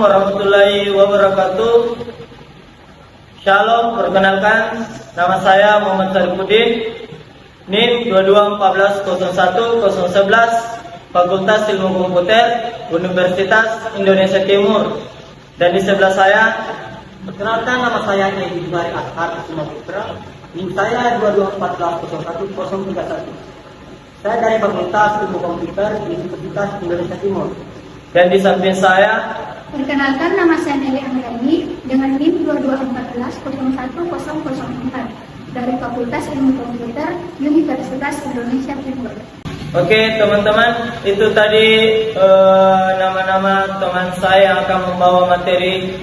warahmatullahi wabarakatuh. Shalom, perkenalkan nama saya Muhammad Sarifuddin, NIM 221401011, Fakultas Ilmu Komputer, Universitas Indonesia Timur. Dan di sebelah saya, perkenalkan nama saya Edi Jumari Ashar Putra, NIM saya 224401031. Saya dari Fakultas Ilmu Komputer Universitas Indonesia Timur. dan di samping saya, perkenalkan nama saya Nelly Anggani dengan NIM 224101004 dari Fakultas Ilmu Komputer Universitas Indonesia Timur. Oke teman-teman, itu tadi nama-nama teman saya yang akan membawa materi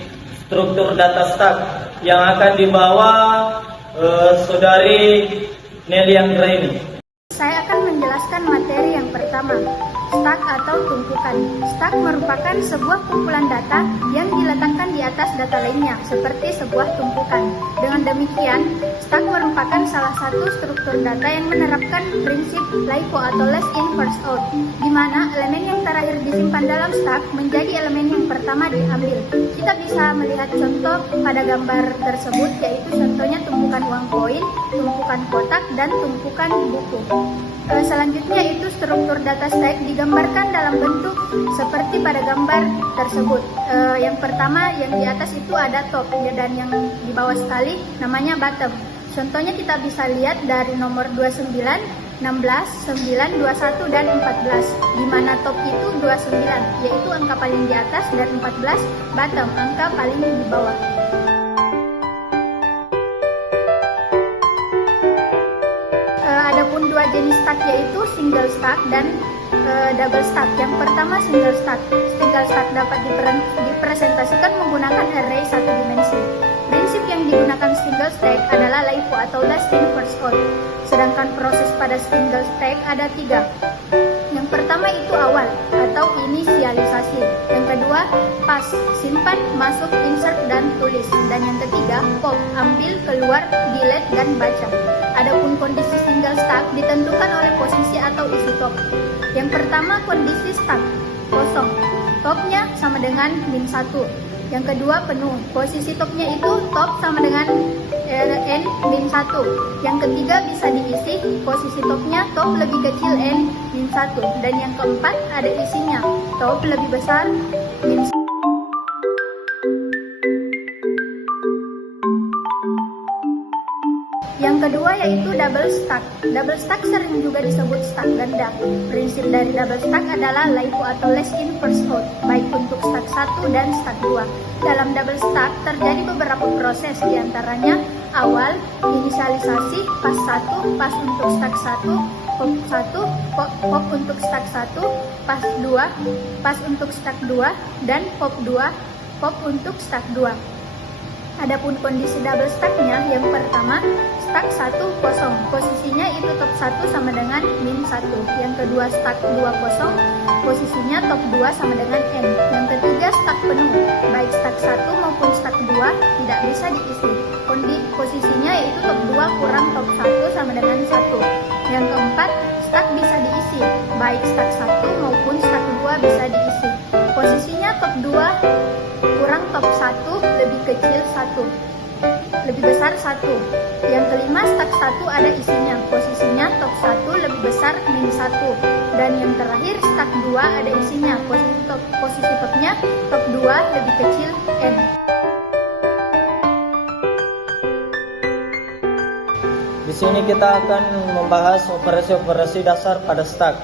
struktur data stack yang akan dibawa saudari Nelly Anggraini. Saya akan menjelaskan materi yang pertama, stack atau tumpukan. Stack merupakan sebuah kumpulan data yang diletakkan di atas data lainnya, seperti sebuah tumpukan. Dengan demikian, stack merupakan salah satu struktur data yang menerapkan prinsip LIFO atau last in first out, di mana elemen yang terakhir disimpan dalam stack menjadi elemen yang pertama diambil. Kita bisa melihat contoh pada gambar tersebut, yaitu contohnya tumpukan uang koin, tumpukan kotak, dan tumpukan buku. Selanjutnya itu struktur data stack digambarkan dalam bentuk seperti pada gambar tersebut. Yang pertama yang di atas itu ada top ya, dan yang di bawah sekali namanya bottom. Contohnya kita bisa lihat dari nomor 29, 16, 9, 21, dan 14, di mana top itu 29, yaitu angka paling di atas, dan 14 bottom, angka paling di bawah. Adapun dua jenis stack yaitu single stack dan double stack. Yang pertama single stack. Single stack dapat dipresentasikan menggunakan array satu dimensi. Prinsip yang digunakan single stack adalah LIFO atau last in first out. Sedangkan proses pada single stack ada 3. Yang pertama itu awal atau inisialisasi. Yang kedua pass, simpan, masuk, insert, dan tulis. Dan yang ketiga pop, ambil, keluar, delete, dan baca. Adapun kondisi single stack ditentukan oleh posisi atau isi top. Yang pertama kondisi stack kosong, topnya sama dengan min 1. Yang kedua penuh, posisi topnya itu top sama dengan n min 1. Yang ketiga bisa diisi, posisi topnya top lebih kecil n min 1. Dan yang keempat ada isinya, top lebih besar min 1. Yang kedua yaitu double stack. Double stack sering juga disebut stack ganda. Prinsip dari double stack adalah LIFO atau last in first out, baik untuk stack 1 dan stack 2. Dalam double stack terjadi beberapa proses, diantaranya awal, inisialisasi, pas 1, pas untuk stack 1, pop 1, pop untuk stack 1, pas 2, pas untuk stack 2, dan pop 2, pop untuk stack 2. Adapun kondisi double stacknya, yang pertama stack 1 kosong, posisinya itu top 1 sama dengan min 1. Yang kedua stack 2 kosong, posisinya top 2 sama dengan n. Yang ketiga stack penuh, baik stack 1 maupun stack 2 tidak bisa diisi. Posisinya yaitu top 2 kurang top 1 sama dengan 1. Yang keempat stack bisa diisi, baik stack 1 maupun stack 2 bisa diisi. Posisinya top 2 kurang top 1 lebih kecil 1, lebih besar 1. Yang kelima stack 1 ada isinya, posisinya top 1 lebih besar min 1. Dan yang terakhir stack 2 ada isinya, posisi topnya top 2 lebih kecil n. Di sini kita akan membahas operasi-operasi dasar pada stack.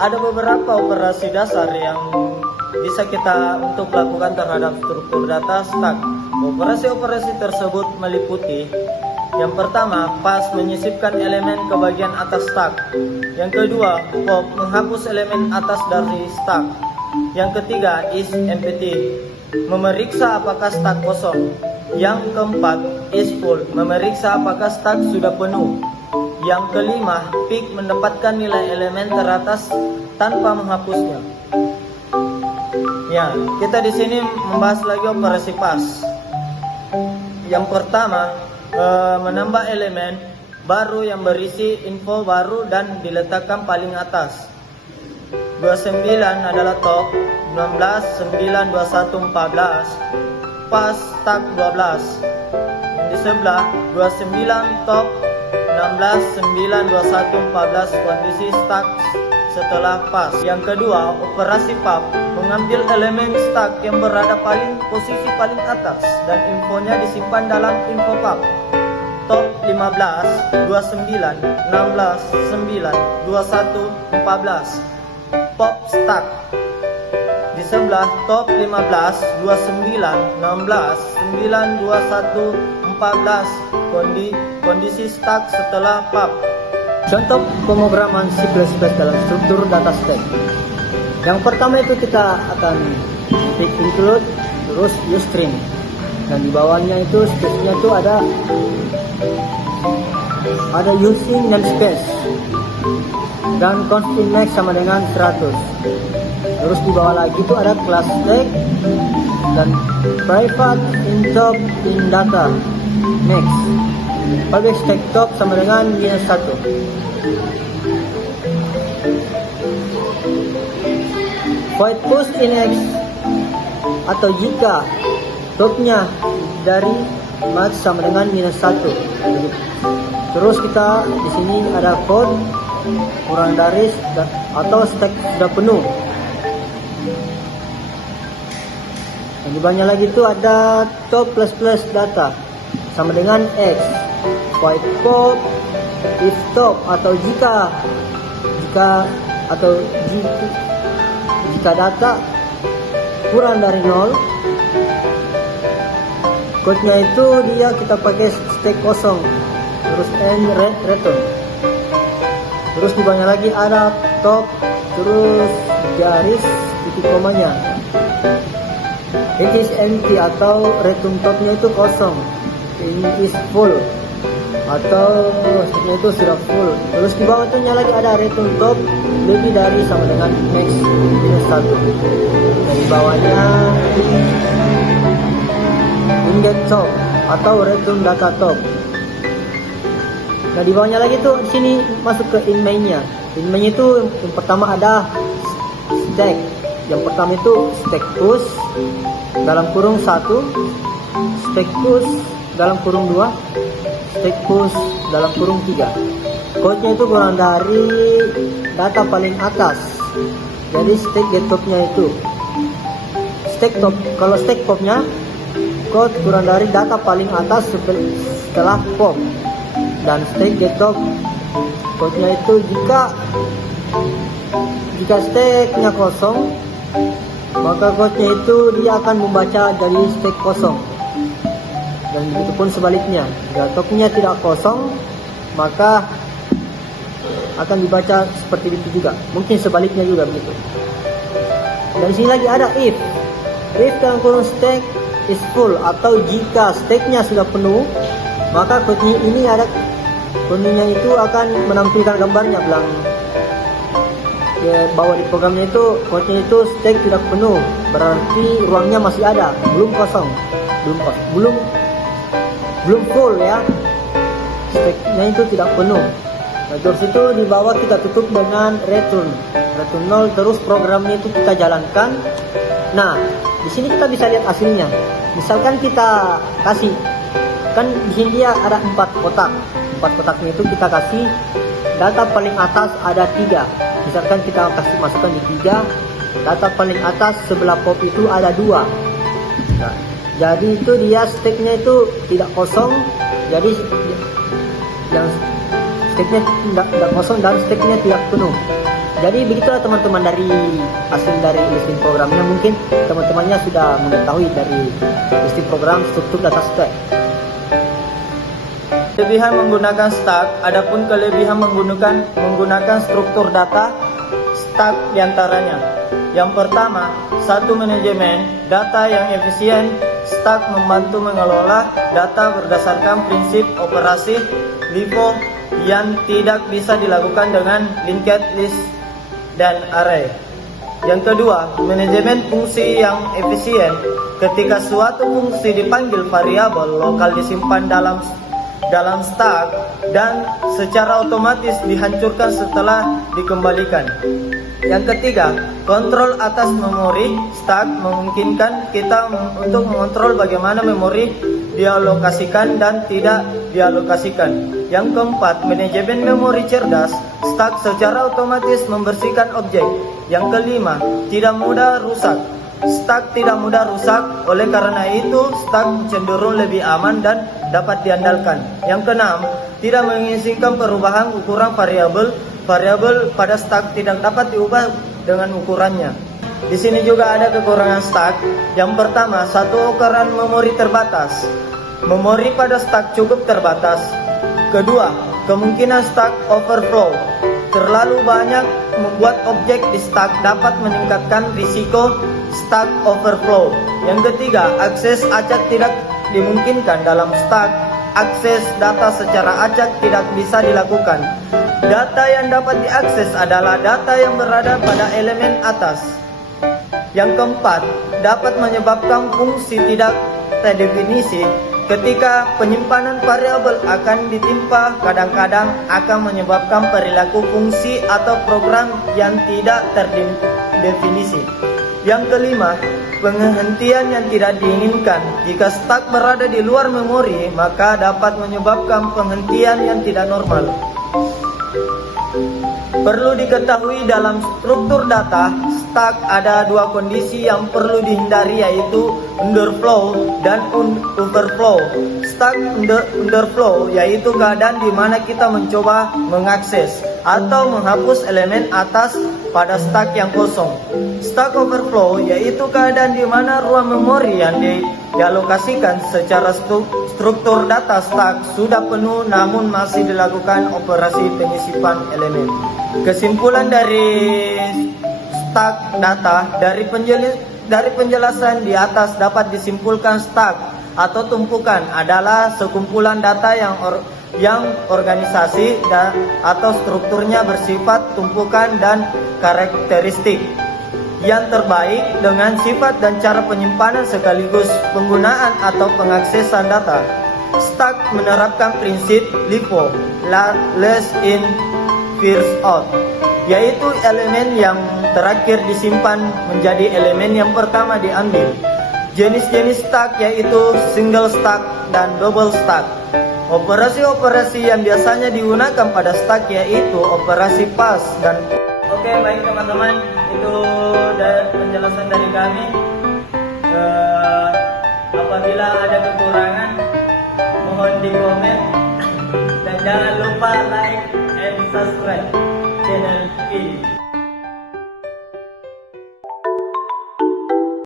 Ada beberapa operasi dasar yang bisa kita untuk melakukan terhadap struktur data stack. Operasi-operasi tersebut meliputi: yang pertama, pass, menyisipkan elemen ke bagian atas stack. Yang kedua, pop, menghapus elemen atas dari stack. Yang ketiga, is empty, memeriksa apakah stack kosong. Yang keempat, is full, memeriksa apakah stack sudah penuh. Yang kelima, pick, mendapatkan nilai elemen teratas tanpa menghapusnya. Ya, kita di sini membahas lagi operasi pass. Yang pertama, menambah elemen baru yang berisi info baru dan diletakkan paling atas. 29 adalah top, 16, 9, 21, 14, pas stuck 12. Yang di sebelah 29 top, 16, 9, 21, 14 kondisi stuck setelah pas. Yang kedua, operasi pub mengambil elemen stuck yang berada posisi paling atas dan infonya disimpan dalam info pub. Top 15, 29, 16, 9, 21, 14. Pop stuck. Di sebelah top 15, 29, 16, 9, 21, 14 kondisi stuck setelah pub. Contoh pemrograman C++ dalam struktur data stack. Yang pertama itu kita akan ketik include terus useString, dan di bawahnya itu space-nya itu ada using namespace dan const index sama dengan 100. Terus di bawah lagi itu ada class stack dan private intop in data next. Public stack top sama dengan -1. Void post in X atau jika topnya dari max sama dengan -1. Terus kita di sini ada code kurang dari atau stack sudah penuh. Yang di bawahnya lagi itu ada top plus plus data sama dengan X. Void pop if top atau jika data kurang dari 0. Code-nya itu dia kita pakai stack kosong. Terus return. Terus di bawahnya lagi ada top terus garis titik komanya. It is empty atau return topnya itu kosong. Ini is full atau stacknya itu sudah full. Terus di bawahnya lagi ada return top lebih dari sama dengan max -1. Dan di bawahnya inget top atau return data top. Nah di bawahnya lagi tuh di sini masuk ke in main-nya. In main itu yang pertama ada stack. Yang pertama itu stack push dalam kurung 1, stack push dalam kurung 2, stack push dalam kurung 3. Code-nya itu kurang dari data paling atas. Jadi stack get top-nya itu stack top. Kalau stack pop-nya code kurang dari data paling atas setelah pop. Dan stack get top code-nya itu jika stack-nya kosong, maka code-nya itu dia akan membaca dari stack kosong. Dan begitu pun sebaliknya, jika top-nya tidak kosong, maka akan dibaca seperti itu juga. Mungkin sebaliknya juga begitu. Dan sini lagi ada if dalam kurung stack is full atau jika stack-nya sudah penuh, maka code ini ada penuhnya itu akan menampilkan gambarnya bilang bahwa di programnya itu code-nya itu stack tidak penuh, berarti ruangnya masih ada, belum kosong, belum full ya, stacknya itu tidak penuh. Nah, terus itu di bawah kita tutup dengan return 0, terus programnya itu kita jalankan. Nah di sini kita bisa lihat hasilnya. Misalkan kita kasih, kan di sini dia ada 4 kotak. 4 kotaknya itu kita kasih data paling atas ada 3. Misalkan kita kasih masukkan di 3, data paling atas sebelah pop itu ada 2. Nah, jadi itu dia stacknya itu tidak kosong. Jadi yang stacknya tidak kosong dan stacknya tidak penuh. Jadi begitulah teman-teman dari hasil dari listing programnya. Mungkin teman-temannya sudah mengetahui dari listing program struktur data stack. Kelebihan menggunakan stack, adapun kelebihan menggunakan struktur data stack diantaranya. Yang pertama, satu manajemen data yang efisien. Stack membantu mengelola data berdasarkan prinsip operasi LIFO yang tidak bisa dilakukan dengan linked list dan array. Yang kedua, manajemen fungsi yang efisien. Ketika suatu fungsi dipanggil, variabel lokal disimpan dalam stack dan secara otomatis dihancurkan setelah dikembalikan. Yang ketiga, kontrol atas memori stack memungkinkan kita untuk mengontrol bagaimana memori dialokasikan dan tidak dialokasikan. Yang keempat, manajemen memori cerdas. Stack secara otomatis membersihkan objek. Yang kelima, tidak mudah rusak. Stack tidak mudah rusak, oleh karena itu stack cenderung lebih aman dan dapat diandalkan. Yang keenam, tidak mengizinkan perubahan ukuran variabel. Variabel pada stack tidak dapat diubah dengan ukurannya. Di sini juga ada kekurangan stack. Yang pertama, satu ukuran memori terbatas. Memori pada stack cukup terbatas. Kedua, kemungkinan stack overflow. Terlalu banyak membuat objek di stack dapat meningkatkan risiko stack overflow. Yang ketiga, akses acak tidak dimungkinkan dalam stack. Akses data secara acak tidak bisa dilakukan. Data yang dapat diakses adalah data yang berada pada elemen atas. Yang keempat, dapat menyebabkan fungsi tidak terdefinisi. Ketika penyimpanan variabel akan ditimpa, kadang-kadang akan menyebabkan perilaku fungsi atau program yang tidak terdefinisi. Yang kelima, penghentian yang tidak diinginkan. Jika stack berada di luar memori, maka dapat menyebabkan penghentian yang tidak normal. Perlu diketahui dalam struktur data stack ada dua kondisi yang perlu dihindari, yaitu underflow dan overflow. Stack underflow yaitu keadaan di mana kita mencoba mengakses atau menghapus elemen atas pada stack yang kosong. Stack overflow yaitu keadaan di mana ruang memori yang dialokasikan secara struktur data stack sudah penuh namun masih dilakukan operasi penyisipan elemen. Kesimpulan dari stack data dari penjelasan di atas dapat disimpulkan stack atau tumpukan adalah sekumpulan data yang organisasi atau strukturnya bersifat tumpukan dan karakteristik yang terbaik dengan sifat dan cara penyimpanan sekaligus penggunaan atau pengaksesan data. Stack menerapkan prinsip LIFO, last in first out, yaitu elemen yang terakhir disimpan menjadi elemen yang pertama diambil. Jenis-jenis stack yaitu single stack dan double stack. Operasi-operasi yang biasanya digunakan pada stack yaitu operasi pass dan Oke, baik teman-teman, itu penjelasan dari kami. Apabila ada kekurangan, mohon di komen dan jangan lupa like and subscribe channel ini.